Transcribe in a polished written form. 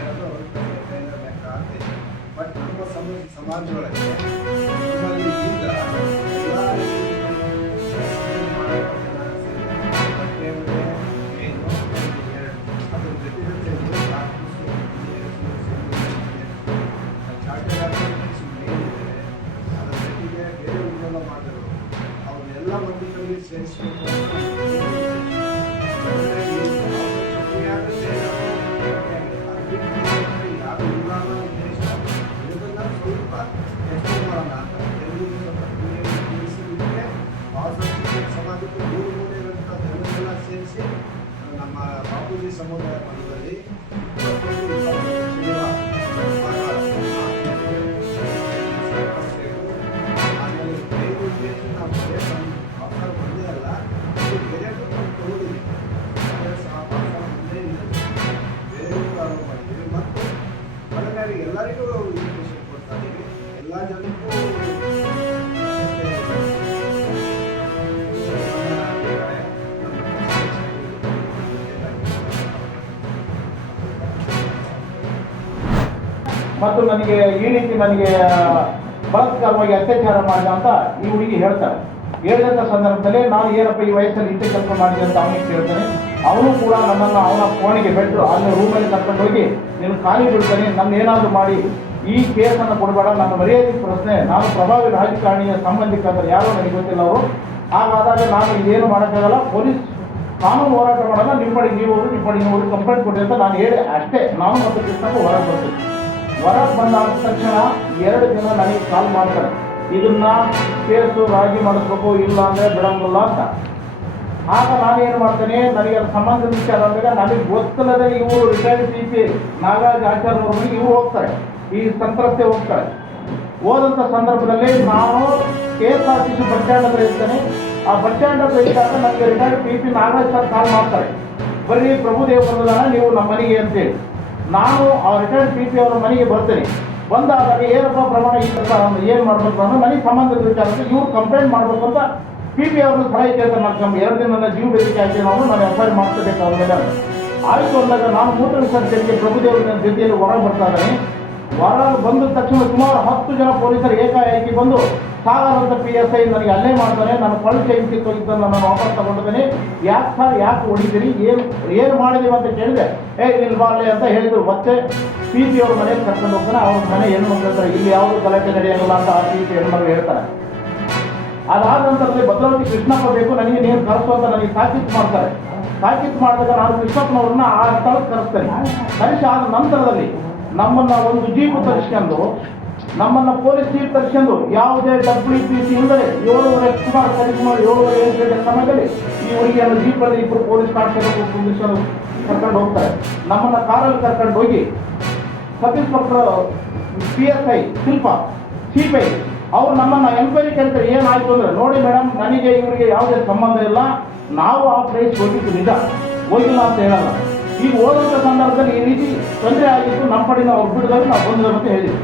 ಇರೋದು ಲೆಕ್ಕ ಆಗ್ತೈತೆ. ಬಟ್ ನಮ್ಮ ಸಮಾಜದೊಳಗೆ ನಮ್ಮಲ್ಲಿ ಈಗ ಎಲ್ಲ ಅದ್ರ ಜೊತೆ ಚಾರ್ಟೆಡ್ ಅಕೌಂಟೆಂಟ್ಸ್ ಮೇಲಿದೆ, ಅದರ ಜೊತೆಗೆ ಬೇರೆ ಉದ್ಯೋಗ ಮಾಡಿದ್ರು ಅವ್ರನ್ನೆಲ್ಲ ಒಂದು ಕಡೆ ಸೇರಿಸಬೇಕು ಯಾರು ಇಲ್ಲ ಅನ್ನೋ ಉದ್ದೇಶ ಇದನ್ನ ಸ್ವಲ್ಪ ಎಷ್ಟು ಮಾಡೋಣ ಅಂತ ತಿಳಿಸಿದ್ರೆ ಸಮಾಜಕ್ಕೆ ಮೂರು ಮೂಲೆ ಇರುವಂಥ ಧರ್ಮಗಳನ್ನ ಸೇರಿಸಿ ನಮ್ಮ ಬಾಪೂಜಿ ಸಮುದಾಯ ಮಠದಲ್ಲಿ ಆಮೇಲೆ ಬೇರೆ ಉದ್ದೇಶ ನಾವು ಭಾಷೆ ಒಂದೇ ಅಲ್ಲ, ಇದು ಬೇರೆ ತಗೊಂಡಿದ್ದೀವಿ ಒಂದೇ ಇಲ್ಲ, ಬೇರೆಯವರು ಆರೋಪ ಮಾಡಿದ್ದೀವಿ ಮತ್ತು ಬಡಗಾರಿಗೆ ಎಲ್ಲರಿಗೂ ಇನ್ವಿಟೇಷನ್ ಕೊಡ್ತಾ ಇದ್ದೀವಿ. ಎಲ್ಲ ಜನಕ್ಕೂ ಮತ್ತು ನನಗೆ ಈ ರೀತಿ ನನಗೆ ಬಲಾತ್ಕಾರವಾಗಿ ಅತ್ಯಾಚಾರ ಮಾಡಿದ ಅಂತ ಈ ಹುಡುಗಿ ಹೇಳ್ತಾರೆ. ಹೇಳಿದಂಥ ಸಂದರ್ಭದಲ್ಲಿ ನಾನು ಏನಪ್ಪ ಈ ವಯಸ್ಸಲ್ಲಿ ಇಂಥ ಕೆಲಸ ಮಾಡಿದೆ ಅಂತ ಅವನಿಗೆ ಕೇಳ್ತಾನೆ. ಅವನು ಕೂಡ ನನ್ನನ್ನು ಅವನ ಫೋನಿಗೆ ಬಿಟ್ಟು ಅಲ್ಲಿ ರೂಮಲ್ಲಿ ಕರ್ಕೊಂಡು ಹೋಗಿ ನೀನು ಖಾಲಿ ಬಿಡ್ತಾನೆ, ನನ್ನ ಏನಾದರೂ ಮಾಡಿ ಈ ಕೇಸನ್ನು ಕೊಡಬೇಡ, ನನ್ನ ಮರ್ಯಾದೆ ಪ್ರಶ್ನೆ, ನಾನು ಪ್ರಭಾವಿ ರಾಜಕಾರಣಿಯ ಸಂಬಂಧಿಕ ಅಂದರೆ ಯಾರೋ ನನಗೆ ಗೊತ್ತಿಲ್ಲ ಅವರು. ಹಾಗಾದಾಗ ನಾನು ಇದೇನು ಮಾಡೋಕ್ಕಾಗಲ್ಲ, ಪೊಲೀಸ್ ಕಾನೂನು ಹೋರಾಟ ಮಾಡೋಣ, ನಿಮ್ಮಡಿ ನೀವು ಕಂಪ್ಲೇಂಟ್ ಕೊಡಿ ಅಂತ ನಾನು ಹೇಳಿ ಅಷ್ಟೇ. ನಾನು ಮತ್ತು ಕೃಷ್ಣಪ್ಪ ಹೊರಗೆ ಬರ್ತೀನಿ. ಹೊರಗೆ ಬಂದಾದ ತಕ್ಷಣ 2 ದಿನ ನನಗೆ ಕಾಲ್ ಮಾಡ್ತಾರೆ, ಇದನ್ನ ಕೇಸು ರಾಜಿ ಮಾಡಿಸ್ಬೇಕು, ಇಲ್ಲ ಅಂದರೆ ಬಿಡಂಗಿಲ್ಲ ಅಂತ. ಆಗ ನಾನೇನು ಮಾಡ್ತೇನೆ, ನನಗೆ ಅದು ಸಂಬಂಧ ವಿಚಾರ ಅಂದಾಗ ನನಗೆ ಗೊತ್ತಿಲ್ಲದೆ ಇವರು ರಿಟೈರ್ಡ್ CP ನಾಗರಾಜ್ ಆಚಾರ್ಯವ್ರ ಇವರು ಹೋಗ್ತಾರೆ, ಈ ಸಂತ್ರಸ್ತೆ ಹೋಗ್ತಾರೆ. ಹೋದಂಥ ಸಂದರ್ಭದಲ್ಲಿ ನಾನು KSRTC ಬಸ್ ಸ್ಟ್ಯಾಂಡ್ ಹತ್ರ ಇರ್ತೇನೆ. ಆ ಬಸ್ ಸ್ಟ್ಯಾಂಡ್ ಹತ್ರ ಇದ್ದಾಗ ನನಗೆ retired CP Nagaraj sir call ಮಾಡ್ತಾರೆ, ಬರ್ರಿ ಪ್ರಭುದೇವ್ ಬಂದಿದ್ದಾನೆ ನೀವು ನಮ್ಮ ಮನೆಗೆ ಅಂತೇಳಿ. ನಾನು ಆ ರಿಟೈರ್ಡ್ CP ಅವರ ಮನೆಗೆ ಬರ್ತೇನೆ. ಬಂದಾದಾಗ ಏನಪ್ಪ ಪ್ರಮಾಣ ಈ ಕೆಲಸ ಏನು ಮಾಡಬೇಕು ಅಂದ್ರೆ ನನಗೆ ಸಂಬಂಧಿತ ವಿಚಾರಕ್ಕೆ ಇವ್ರು ಕಂಪ್ಲೇಂಟ್ ಮಾಡಬೇಕು ಅಂತ PP ಅವ್ರನ್ನ ಸಲಹೆ ಕೇಳ್ತಾರೆ. ನಾನು 2 ದಿನ ನನ್ನ ಜೀವ ಬೆದರಿಕೆ ಹಾಕಿ ನಾನು FIR ಮಾಡಿಸಬೇಕು ಅವ್ರ ಮೇಲೆ ಆಯಿತು ಅಂದಾಗ ನಾನು ಮೂತ್ರ ವಿಸರ್ಜನೆಗೆ ಪ್ರಭುದೇವರ ಜೊತೆಯಲ್ಲಿ ಹೊರಗೆ ಬರ್ತಾ ಇದ್ದಾನೆ. ಹೊರಗೆ ಬಂದ ತಕ್ಷಣ ಸುಮಾರು 10 ಜನ ಪೊಲೀಸರು ಏಕಾಏಕಿ ಬಂದು ಸಾಗರಂತ PSI ನನಗೆ ಅಲ್ಲೇ ಮಾಡ್ತಾನೆ. ನಾನು ಪಳ್ಳಿ ಚೈನ್ ಕಿತ್ತೋಗಿದ್ದನ್ನು ನಾನು ವಾಪಸ್ ತಗೊಂಡಿದ್ದೀನಿ. ಯಾಕೆ ಸರ್ ಯಾಕೆ ಹೊಡಿತೀರಿ, ಏನು ಮಾಡಿದೀವಿ ಅಂತ ಕೇಳಿದೆ. ಇಲ್ಬಾರ್ಲೆ ಅಂತ ಹೇಳಿದ್ರು. ಮತ್ತೆ PP ಅವ್ರ ಮನೆಗೆ ಕರ್ಕೊಂಡು ಹೋಗ್ತಾನೆ. ಅವ್ರ ಮನೆ ಹೆಣ್ಮಕ್ಳು ಹೇಳ್ತಾರೆ, ಇಲ್ಲಿ ಯಾವುದು ಗಲಾಟೆ ನಡೆಯೋಲ್ಲ ಅಂತ ಆ PP ಹೆಣ್ಮಕ್ಳು ಹೇಳ್ತಾರೆ. ಅದಾದ ನಂತರದಲ್ಲಿ ಭದ್ರಾವತಿ ಕೃಷ್ಣಪ್ಪ ಬೇಕು ನನಗೆ ನೀರು ಕರೆಸು ಅಂತ ನನಗೆ ತಾಕೀತು ಮಾಡ್ತಾರೆ. ತಾಕೀತು ಮಾಡಿದಾಗ ನಾನು ಕೃಷ್ಣಪ್ಪನವ್ರನ್ನ ಆ ಸ್ಥಳಕ್ಕೆ ಕರೆಸ್ತೇನೆ. ಕರೆಸಿ ಆದ ನಂತರದಲ್ಲಿ ನಮ್ಮನ್ನು ಒಂದು ಜೀಪು ತರಿಸ್ಕೊಂಡು, ನಮ್ಮನ್ನು ಪೊಲೀಸ್ ಜೀಪ್ ತರಿಸ್ಕೊಂಡು ಯಾವುದೇ WPC ಇಲ್ಲದೆ 7:30 ಸುಮಾರು 7:30 ಗಂಟೆ ಸಮಯದಲ್ಲಿ ಈ ಹುಡುಗಿಯನ್ನು ಜೀಪಲ್ಲಿ 2 ಪೊಲೀಸ್ ಕಾನ್ಸ್ಟೇಬಲ್ ಕುಂದಿಸ್ಕೊಂಡು ಕರ್ಕೊಂಡು ಹೋಗ್ತಾರೆ. ನಮ್ಮನ್ನು ಕಾರಲ್ಲಿ ಕರ್ಕೊಂಡು ಹೋಗಿ sub inspector PSI Shilpa CPI ಅವರು ನಮ್ಮನ್ನು ಎನ್ಕ್ವೈರಿ ಕೇಳ್ತಾರೆ. ಏನಾಯಿತು ಅಂದರೆ, ನೋಡಿ ಮೇಡಮ್ ನನಗೆ ಇವರಿಗೆ ಯಾವುದೇ ಸಂಬಂಧ ಇಲ್ಲ, ನಾವು ಆ ಪ್ಲೇಸ್ ಹೋಗಿದ್ದು ನಿಜ, ಹೋಗಿಲ್ಲ ಅಂತ ಹೇಳಲ್ಲ. ಈಗ ಹೋದಂಥ ಸಂದರ್ಭದಲ್ಲಿ ಈ ರೀತಿ ತೊಂದರೆ ಆಗಿತ್ತು, ನಮ್ಮ ಕಡೆಯಿಂದ ಅವ್ರು ಬಿಡಿದಾಗ ನಾವು ಬಂದಿದ್ದಾರೆ ಅಂತ ಹೇಳಿದ್ವಿ.